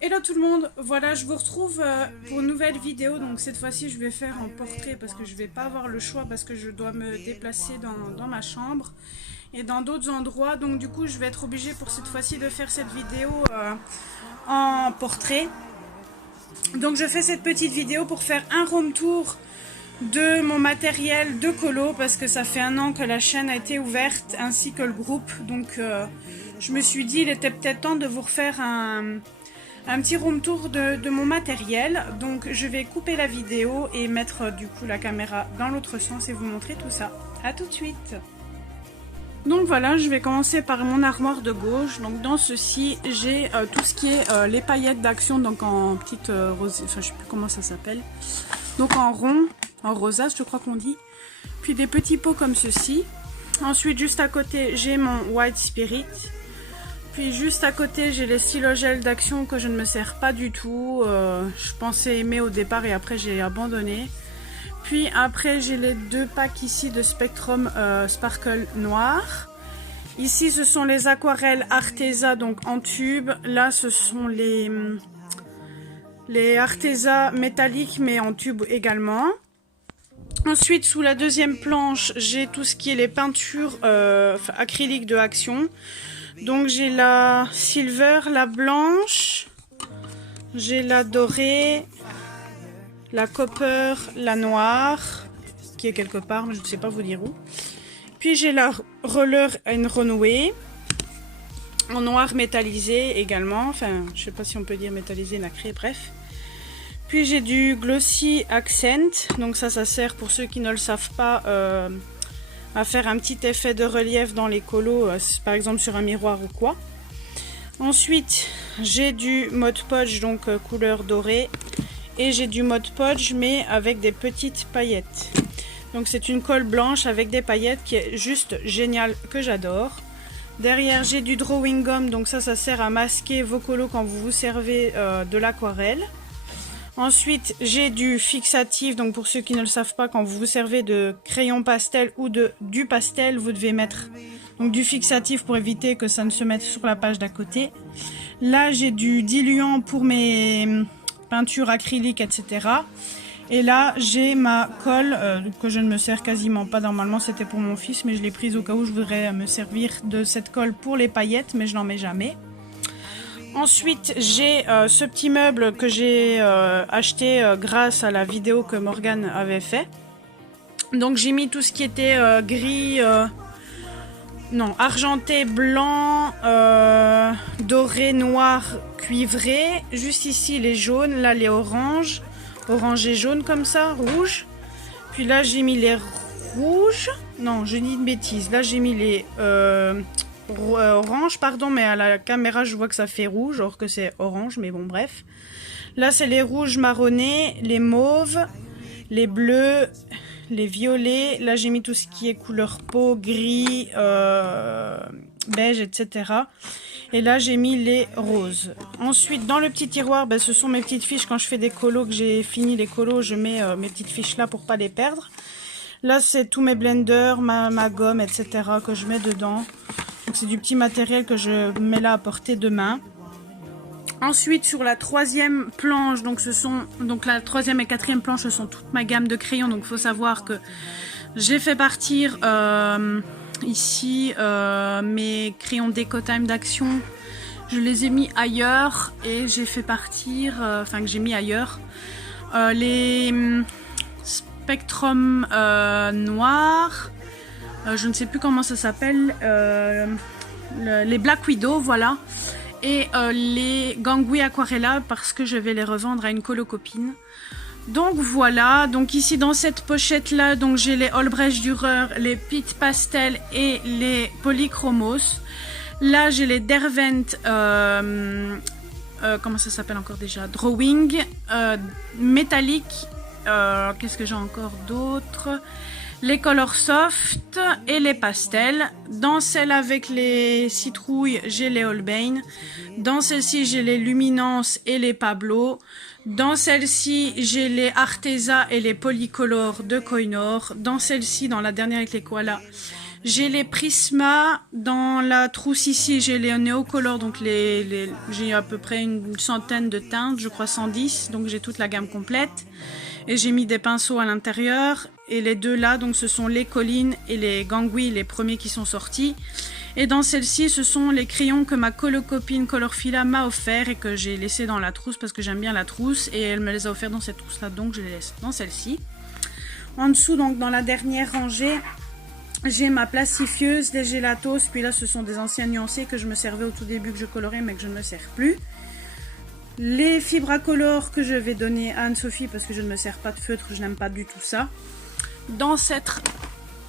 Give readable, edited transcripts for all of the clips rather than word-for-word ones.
Hello tout le monde, voilà je vous retrouve pour une nouvelle vidéo. Donc cette fois-ci je vais faire en portrait parce que je vais pas avoir le choix, parce que je dois me déplacer dans ma chambre et dans d'autres endroits. Donc du coup je vais être obligée pour cette fois-ci de faire cette vidéo en portrait. Donc je fais cette petite vidéo pour faire un room tour de mon matériel de colo, parce que ça fait 1 an que la chaîne a été ouverte ainsi que le groupe. Donc je me suis dit il était peut-être temps de vous refaire un petit room tour de mon matériel. Donc je vais couper la vidéo et mettre du coup la caméra dans l'autre sens et vous montrer tout ça. A tout de suite. Donc voilà, je vais commencer par mon armoire de gauche. Donc dans ceci, j'ai tout ce qui est les paillettes d'Action, donc en petite rose, enfin je sais plus comment ça s'appelle. Donc en rond, en rosace je crois qu'on dit. Puis des petits pots comme ceci. Ensuite juste à côté, j'ai mon White Spirit. Puis juste à côté, j'ai les stylos gel d'Action que je ne me sers pas du tout. Je pensais aimer au départ et après j'ai abandonné. Puis après, j'ai les 2 packs ici de Spectrum Sparkle noir. Ici, ce sont les aquarelles Arteza, donc en tube. Là, ce sont les Arteza métalliques, mais en tube également. Ensuite, sous la deuxième planche, j'ai tout ce qui est les peintures acryliques de Action. Donc j'ai la silver, la blanche, j'ai la dorée, la copper, la noire, qui est quelque part, mais je ne sais pas vous dire où. Puis j'ai la roller and runway, en noir métallisé également, enfin je ne sais pas si on peut dire métallisé, nacré, bref. Puis j'ai du glossy accent, donc ça sert pour ceux qui ne le savent pas, à faire un petit effet de relief dans les colos, par exemple sur un miroir ou quoi. Ensuite, j'ai du Mod Podge, donc couleur dorée, et j'ai du Mod Podge mais avec des petites paillettes. Donc c'est une colle blanche avec des paillettes qui est juste géniale, que j'adore. Derrière, j'ai du Drawing Gum, donc ça sert à masquer vos colos quand vous vous servez de l'aquarelle. Ensuite, j'ai du fixatif, donc pour ceux qui ne le savent pas, quand vous vous servez de crayon pastel ou du pastel, vous devez mettre donc du fixatif pour éviter que ça ne se mette sur la page d'à côté. Là, j'ai du diluant pour mes peintures acryliques, etc. Et là, j'ai ma colle que je ne me sers quasiment pas. Normalement, c'était pour mon fils, mais je l'ai prise au cas où je voudrais me servir de cette colle pour les paillettes, mais je n'en mets jamais. Ensuite, j'ai ce petit meuble que j'ai acheté grâce à la vidéo que Morgane avait fait. Donc j'ai mis tout ce qui était gris, non, argenté, blanc, doré, noir, cuivré. Juste ici les jaunes, là les oranges, orange et jaune comme ça, rouge. Puis là j'ai mis les rouges, non je dis une bêtise, là j'ai mis les orange, pardon, mais à la caméra je vois que ça fait rouge, alors que c'est orange, mais bon bref. Là c'est les rouges marronnés, les mauves, les bleus, les violets. Là j'ai mis tout ce qui est couleur peau, gris, beige, etc. Et là j'ai mis les roses. Ensuite dans le petit tiroir, ce sont mes petites fiches. Quand je fais des colos, que j'ai fini les colos, je mets mes petites fiches là pour pas les perdre. Là c'est tous mes blenders, ma gomme, etc. que je mets dedans. Donc c'est du petit matériel que je mets là à portée de main. Ensuite sur la 3e planche, donc la 3e et 4e planche, ce sont toute ma gamme de crayons. Donc il faut savoir que j'ai fait partir ici mes crayons Decotime d'Action. Je les ai mis ailleurs et j'ai fait partir, que j'ai mis ailleurs, les Spectrum noirs. Je ne sais plus comment ça s'appelle, les Black Widow, voilà, et les Gangui Aquarella, parce que je vais les revendre à une colocopine. Donc voilà, donc ici dans cette pochette là, donc j'ai les Albrecht Dürer, les Pit Pastel et les Polychromos. Là j'ai les Derwent, comment ça s'appelle encore déjà, Drawing, métallique, qu'est-ce que j'ai encore d'autre? Les Color Soft et les pastels. Dans celle avec les citrouilles, j'ai les Holbein. Dans celle-ci, j'ai les Luminance et les Pablo. Dans celle-ci, j'ai les Arteza et les Polycolor de Koinor. Dans celle-ci, dans la dernière avec les koalas, J'ai les Prisma. Dans la trousse ici, j'ai les Neocolor. Donc j'ai à peu près une centaine de teintes, je crois 110. Donc j'ai toute la gamme complète. Et j'ai mis des pinceaux à l'intérieur. Et les deux là, donc ce sont les Collines et les Gangui, les premiers qui sont sortis. Et dans celle-ci, ce sont les crayons que ma colocopine Colorfila m'a offert et que j'ai laissé dans la trousse parce que j'aime bien la trousse. Et elle me les a offerts dans cette trousse-là, donc je les laisse dans celle-ci. En dessous, donc dans la dernière rangée, j'ai ma plastifieuse, des gélatos. Puis là, ce sont des anciens nuancés que je me servais au tout début, que je colorais, mais que je ne me sers plus. Les fibres à color que je vais donner à Anne-Sophie parce que je ne me sers pas de feutre, je n'aime pas du tout ça. Dans cette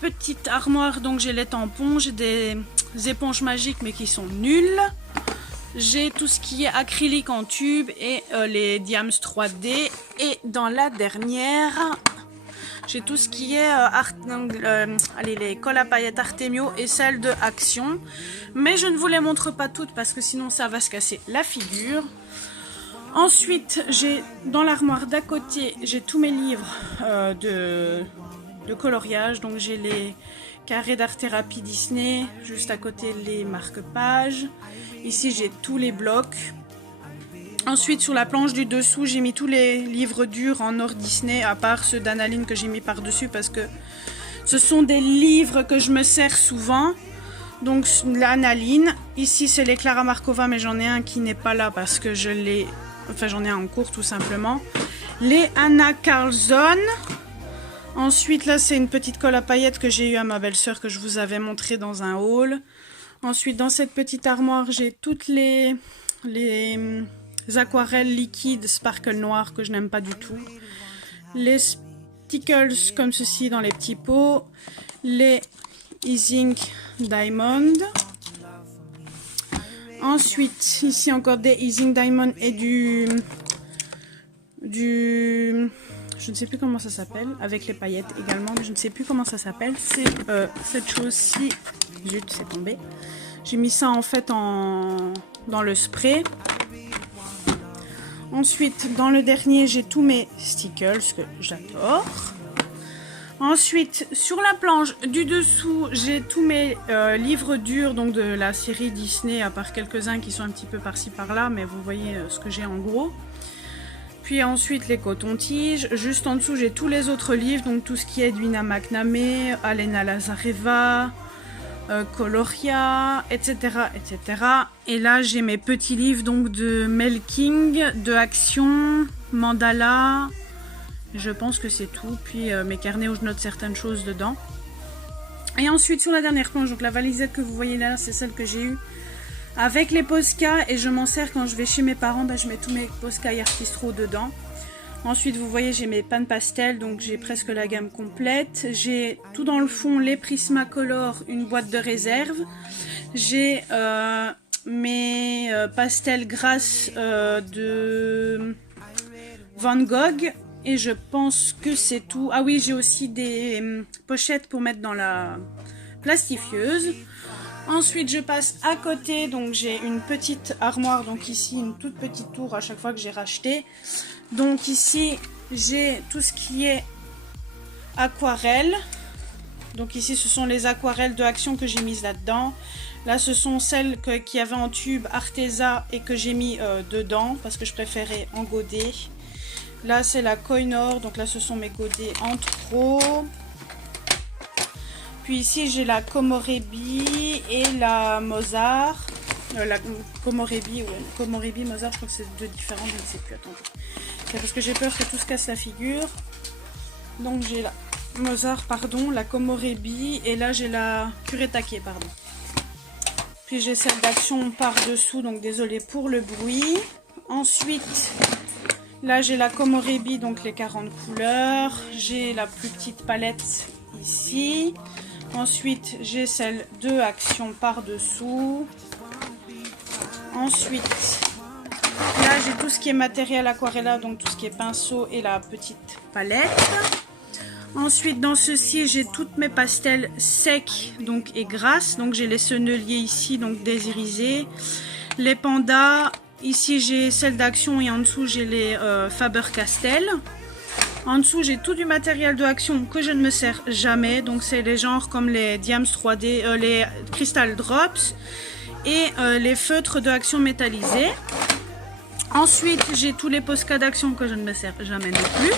petite armoire, donc j'ai les tampons, j'ai des éponges magiques mais qui sont nulles. J'ai tout ce qui est acrylique en tube et les Diams 3D. Et dans la dernière, j'ai tout ce qui est les cols à paillettes Artemio et celles de Action. Mais je ne vous les montre pas toutes parce que sinon ça va se casser la figure. Ensuite, j'ai dans l'armoire d'à côté, j'ai tous mes livres de coloriage. Donc j'ai les carrés d'art thérapie Disney, juste à côté les marque-pages. Ici j'ai tous les blocs. Ensuite sur la planche du dessous, j'ai mis tous les livres durs en or Disney, à part ceux d'Analine que j'ai mis par-dessus parce que ce sont des livres que je me sers souvent. Donc l'Analine, ici c'est les Clara Markova, mais j'en ai un qui n'est pas là parce que j'en ai un en cours tout simplement. Les Anna Carlson. Ensuite là c'est une petite colle à paillettes que j'ai eu à ma belle-sœur que je vous avais montré dans un haul. Ensuite dans cette petite armoire j'ai toutes les aquarelles liquides sparkle noir que je n'aime pas du tout. Les stickers comme ceci dans les petits pots. Les Easing Diamond. Ensuite, ici encore des Easing Diamond et du je ne sais plus comment ça s'appelle, avec les paillettes également, mais je ne sais plus comment ça s'appelle. C'est cette chose-ci. Zut, c'est tombé. J'ai mis ça en fait dans le spray. Ensuite, dans le dernier, j'ai tous mes stickers que j'adore. Ensuite, sur la planche du dessous, j'ai tous mes livres durs donc de la série Disney, à part quelques-uns qui sont un petit peu par-ci par-là, mais vous voyez ce que j'ai en gros. Puis ensuite, les cotons-tiges. Juste en dessous, j'ai tous les autres livres, donc tout ce qui est d'Ina McNamee, Alena Lazareva, Coloria, etc., etc. Et là, j'ai mes petits livres donc de Mel King, de Action, Mandala. Je pense que c'est tout. Puis mes carnets où je note certaines choses dedans. Et ensuite sur la dernière planche, donc la valisette que vous voyez là, c'est celle que j'ai eue avec les Posca. Et je m'en sers quand je vais chez mes parents. Je mets tous mes Posca et Artistro dedans. Ensuite vous voyez j'ai mes pans pastel. Donc j'ai presque la gamme complète. J'ai tout dans le fond les Prismacolor, une boîte de réserve. J'ai mes pastels grâce de Van Gogh. Et je pense que c'est tout. Ah oui, j'ai aussi des pochettes pour mettre dans la plastifieuse. Ensuite, je passe à côté. Donc, j'ai une petite armoire. Donc, ici, une toute petite tour à chaque fois que j'ai racheté. Donc, ici, j'ai tout ce qui est aquarelle. Donc, ici, ce sont les aquarelles de Action que j'ai mises là-dedans. Là, ce sont celles qui avaient en tube Arteza et que j'ai mis dedans parce que je préférais en godet. Là, c'est la Koinor. Donc là, ce sont mes godets en trop. Puis ici, j'ai la Komorebi et la Mozart. La Komorebi, ouais. Komorebi, Mozart, je crois que c'est deux différents. Je ne sais plus. Attendez. Parce que j'ai peur que tout se casse la figure. Donc, j'ai la Mozart, pardon. La Komorebi. Et là, j'ai la Kuretake, pardon. Puis, j'ai celle d'Action par-dessous. Donc, désolé pour le bruit. Ensuite... là, j'ai la Komorebi, donc les 40 couleurs. J'ai la plus petite palette ici. Ensuite, j'ai celle de Action par-dessous. Ensuite, là, j'ai tout ce qui est matériel aquarella, donc tout ce qui est pinceau et la petite palette. Ensuite, dans ceci, j'ai toutes mes pastels secs donc, et grasses. Donc, j'ai les senneliers ici, donc des irisés. Les pandas... ici j'ai celle d'Action et en dessous j'ai les Faber-Castell. En dessous, j'ai tout du matériel de action que je ne me sers jamais. Donc, c'est les genres comme les Diams 3D, les Crystal Drops et les feutres de action métallisés. Ensuite, j'ai tous les Posca d'action que je ne me sers jamais non plus.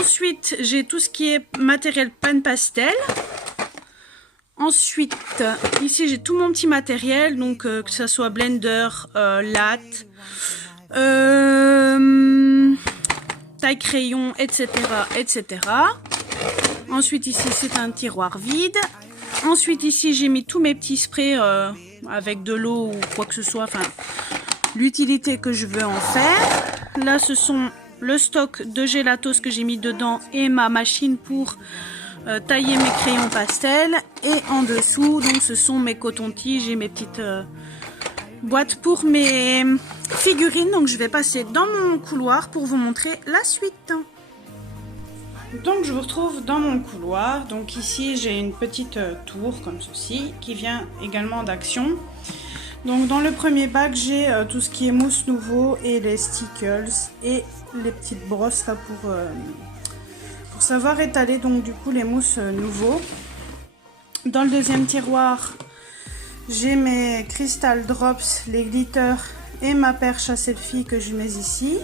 Ensuite, j'ai tout ce qui est matériel pan pastel. Ensuite, ici, j'ai tout mon petit matériel. Donc, que ce soit blender, latte, taille crayon, etc., etc. Ensuite, ici, c'est un tiroir vide. Ensuite, ici, j'ai mis tous mes petits sprays avec de l'eau ou quoi que ce soit. Enfin, l'utilité que je veux en faire. Là, ce sont le stock de Gelatos que j'ai mis dedans et ma machine pour tailler mes crayons pastel. Et en dessous, donc, ce sont mes cotons-tiges et mes petites boîtes pour mes figurines. Donc, je vais passer dans mon couloir pour vous montrer la suite. Donc, je vous retrouve dans mon couloir. Donc, ici, j'ai une petite tour comme ceci qui vient également d'Action. Donc, dans le premier bac, j'ai tout ce qui est mousse nouveau et les stickers et les petites brosses là pour savoir étaler donc du coup les mousses nouveaux. Dans le deuxième tiroir, j'ai mes Crystal Drops, les glitters et ma perche à selfie que je mets ici.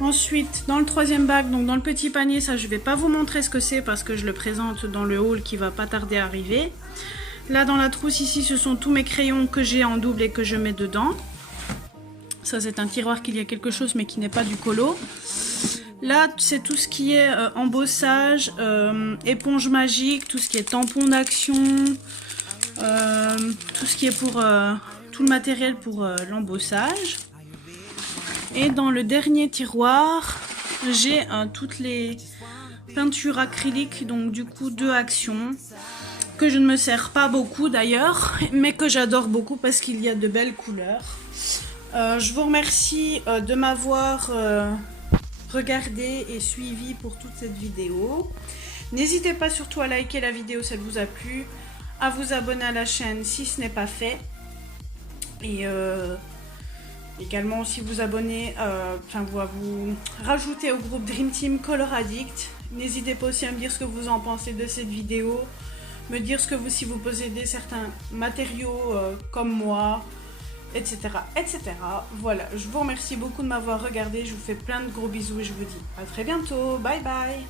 Ensuite, dans le troisième bac, donc dans le petit panier, ça je vais pas vous montrer ce que c'est parce que je le présente dans le haul qui va pas tarder à arriver. Là dans la trousse ici, ce sont tous mes crayons que j'ai en double et que je mets dedans. Ça c'est un tiroir qu'il y a quelque chose mais qui n'est pas du colo. Là c'est tout ce qui est embossage, éponge magique, tout ce qui est tampon d'action, tout ce qui est pour tout le matériel pour l'embossage. Et dans le dernier tiroir, j'ai toutes les peintures acryliques, donc du coup de Action, que je ne me sers pas beaucoup d'ailleurs, mais que j'adore beaucoup parce qu'il y a de belles couleurs. Je vous remercie de m'avoir regardé et suivi pour toute cette vidéo. N'hésitez pas surtout à liker la vidéo si elle vous a plu, à vous abonner à la chaîne si ce n'est pas fait. Et également aussi vous abonner, vous rajouter au groupe Dream Team Color Addict. N'hésitez pas aussi à me dire ce que vous en pensez de cette vidéo, me dire si vous possédez certains matériaux comme moi, etc., etc. Voilà, je vous remercie beaucoup de m'avoir regardé, je vous fais plein de gros bisous et je vous dis à très bientôt, bye bye.